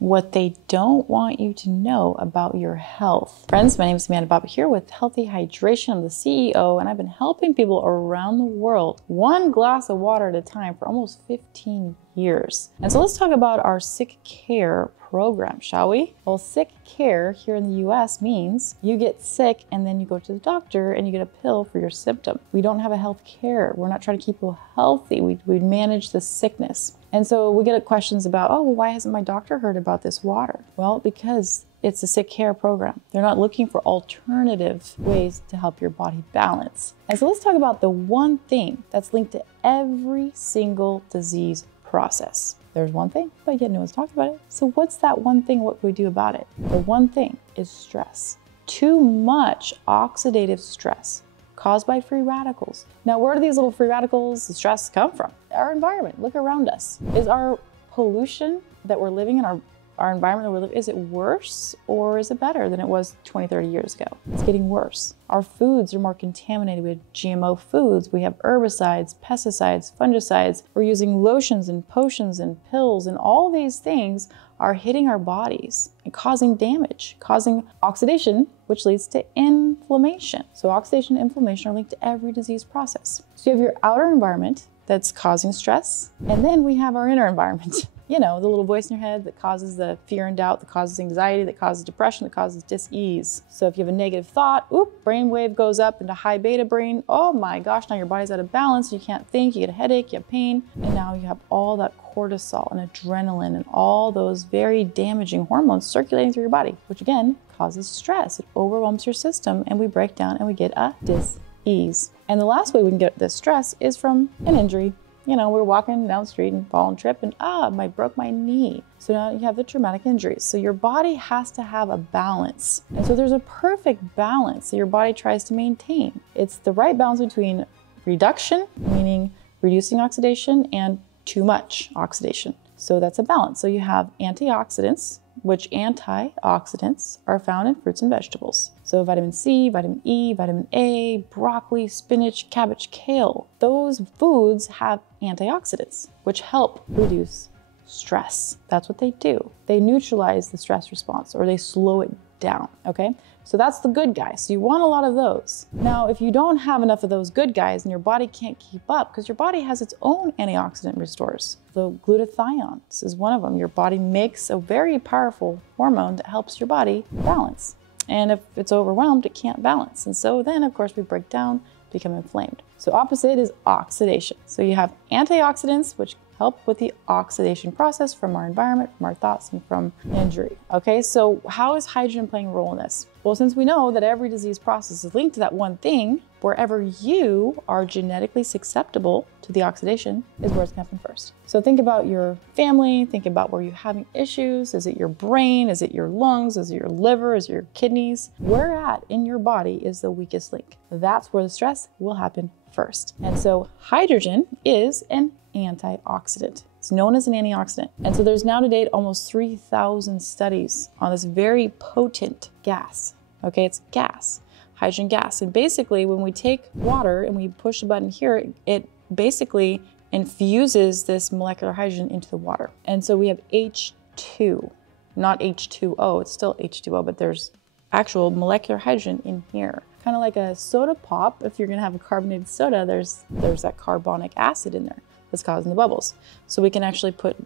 what they don't want you to know about your health. Friends, my name is Amanda Bobbett here with Healthy Hydration. I'm the CEO, and I've been helping people around the world one glass of water at a time for almost 15 years. And so let's talk about our sick care program, shall we? Well, sick care here in the US means you get sick and then you go to the doctor and you get a pill for your symptom. We don't have a health care. We're not trying to keep people healthy. We manage the sickness. And so we get questions about, oh, well, why hasn't my doctor heard about this water? Well, because it's a sick care program. They're not looking for alternative ways to help your body balance. And so let's talk about the one thing that's linked to every single disease process. There's one thing, but yet no one's talking about it. So what's that one thing? What can we do about it? The one thing is stress. Too much oxidative stress caused by free radicals. Now, where do these little free radicals, the stress, come from? Our environment. Look around us. Is our pollution that we're living in, our environment that we're living, is it worse or is it better than it was 20, 30 years ago? It's getting worse. Our foods are more contaminated. We have GMO foods. We have herbicides, pesticides, fungicides. We're using lotions and potions and pills, and all these things are hitting our bodies and causing damage, causing oxidation, which leads to inflammation. So oxidation and inflammation are linked to every disease process. So you have your outer environment that's causing stress, and then we have our inner environment. You know, the little voice in your head that causes the fear and doubt, that causes anxiety, that causes depression, that causes dis-ease. So if you have a negative thought, brain wave goes up into high beta brain. Oh my gosh, now your body's out of balance. You can't think, you get a headache, you have pain. And now you have all that cortisol and adrenaline and all those very damaging hormones circulating through your body, which again causes stress. It overwhelms your system and we break down and we get a dis-ease. And the last way we can get this stress is from an injury. You know, we're walking down the street and fall and trip and I broke my knee. So now you have the traumatic injuries. So your body has to have a balance. And so there's a perfect balance that your body tries to maintain. It's the right balance between reduction, meaning reducing oxidation, and too much oxidation. So that's a balance. So you have antioxidants, which antioxidants are found in fruits and vegetables. So vitamin C, vitamin E, vitamin A, broccoli, spinach, cabbage, kale. Those foods have antioxidants, which help reduce stress. That's what they do. They neutralize the stress response, or they slow it down, okay? So that's the good guys. So you want a lot of those. Now, if you don't have enough of those good guys and your body can't keep up, because your body has its own antioxidant restores. The glutathione is one of them. Your body makes a very powerful hormone that helps your body balance. And if it's overwhelmed, it can't balance. And so then, of course, we break down, become inflamed. So opposite is oxidation. So you have antioxidants, which help with the oxidation process from our environment, from our thoughts, and from injury. Okay, so how is hydrogen playing a role in this? Well, since we know that every disease process is linked to that one thing, wherever you are genetically susceptible to the oxidation is where it's going to happen first. So think about your family, think about where you're having issues. Is it your brain? Is it your lungs? Is it your liver? Is it your kidneys? Where at in your body is the weakest link? That's where the stress will happen first. And so hydrogen is an antioxidant. It's known as an antioxidant. And so there's now to date almost 3,000 studies on this very potent gas. Okay, it's gas, hydrogen gas. And basically when we take water and we push the button here, it basically infuses this molecular hydrogen into the water. And so we have H2, not H2O, it's still H2O, but there's actual molecular hydrogen in here. Kind of like a soda pop. If you're gonna have a carbonated soda, there's that carbonic acid in there that's causing the bubbles. So we can actually put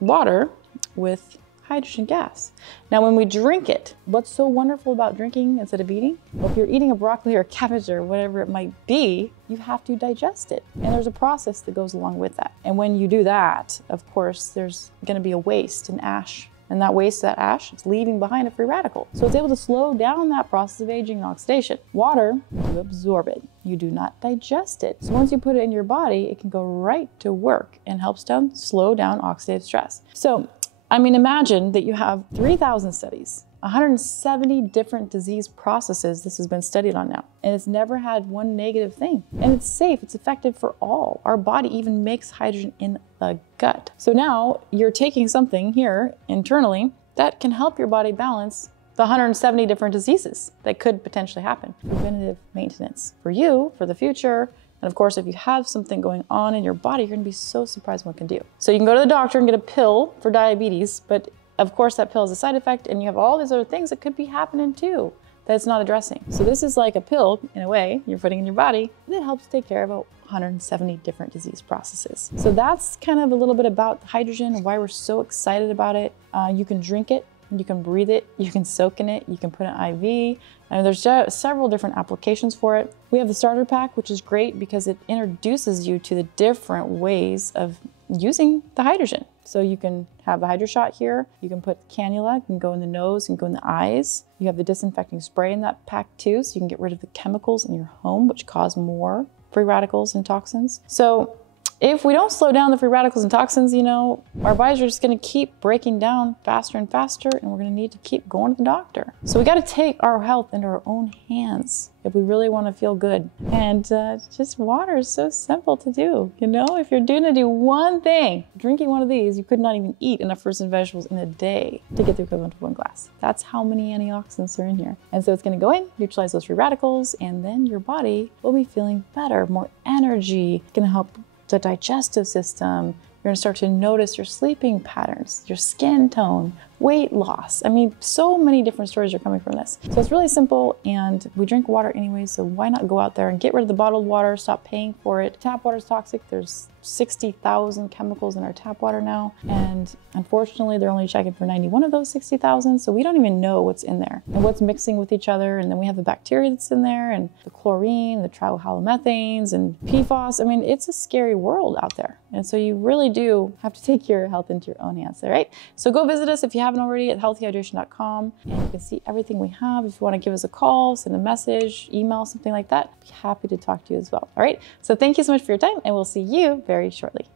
water with hydrogen gas. Now, when we drink it, what's so wonderful about drinking instead of eating? Well, if you're eating a broccoli or a cabbage or whatever it might be, you have to digest it. And there's a process that goes along with that. And when you do that, of course, there's gonna be a waste, an ash. And that waste, that ash, it's leaving behind a free radical. So it's able to slow down that process of aging and oxidation. Water, you absorb it. You do not digest it. So once you put it in your body, it can go right to work and helps slow down oxidative stress. So, I mean, imagine that you have 3,000 studies, 170 different disease processes this has been studied on now, and it's never had one negative thing. And it's safe, it's effective for all. Our body even makes hydrogen in the gut. So now you're taking something here internally that can help your body balance the 170 different diseases that could potentially happen. Preventative maintenance for you, for the future. And of course, if you have something going on in your body, you're gonna be so surprised what it can do. So you can go to the doctor and get a pill for diabetes, but of course that pill is a side effect, and you have all these other things that could be happening too that it's not addressing. So this is like a pill, in a way, you're putting in your body that helps take care of 170 different disease processes. So that's kind of a little bit about hydrogen and why we're so excited about it. You can drink it, you can breathe it, you can soak in it, you can put an IV, and there's several different applications for it. We have the starter pack, which is great because it introduces you to the different ways of using the hydrogen. So you can have the hydro shot here, you can put cannula, you can go in the nose, you can go in the eyes. You have the disinfecting spray in that pack too, so you can get rid of the chemicals in your home, which cause more free radicals and toxins. So if we don't slow down the free radicals and toxins, our bodies are just gonna keep breaking down faster and faster, and we're gonna need to keep going to the doctor. So we gotta take our health into our own hands if we really wanna feel good. And just water is so simple to do. If you're gonna do one thing, drinking one of these, you could not even eat enough fruits and vegetables in a day to get the equivalent of one glass. That's how many antioxidants are in here. And so it's gonna go in, neutralize those free radicals, and then your body will be feeling better, more energy. It's gonna help the digestive system. You're gonna start to notice your sleeping patterns, your skin tone, weight loss. I mean, so many different stories are coming from this. So it's really simple, and we drink water anyway, so why not go out there and get rid of the bottled water, stop paying for it. Tap water is toxic. There's 60,000 chemicals in our tap water now, and unfortunately they're only checking for 91 of those 60,000, so we don't even know what's in there and what's mixing with each other. And then we have the bacteria that's in there, and the chlorine, the trihalomethanes, and PFAS. I mean, it's a scary world out there, and so you really do have to take your health into your own hands. All right, so go visit us if you haven't already at healthyhydration.com, and you can see everything we have. If you want to give us a call, send a message, email, something like that, I'd be happy to talk to you as well. All right, so thank you so much for your time, and we'll see you very shortly.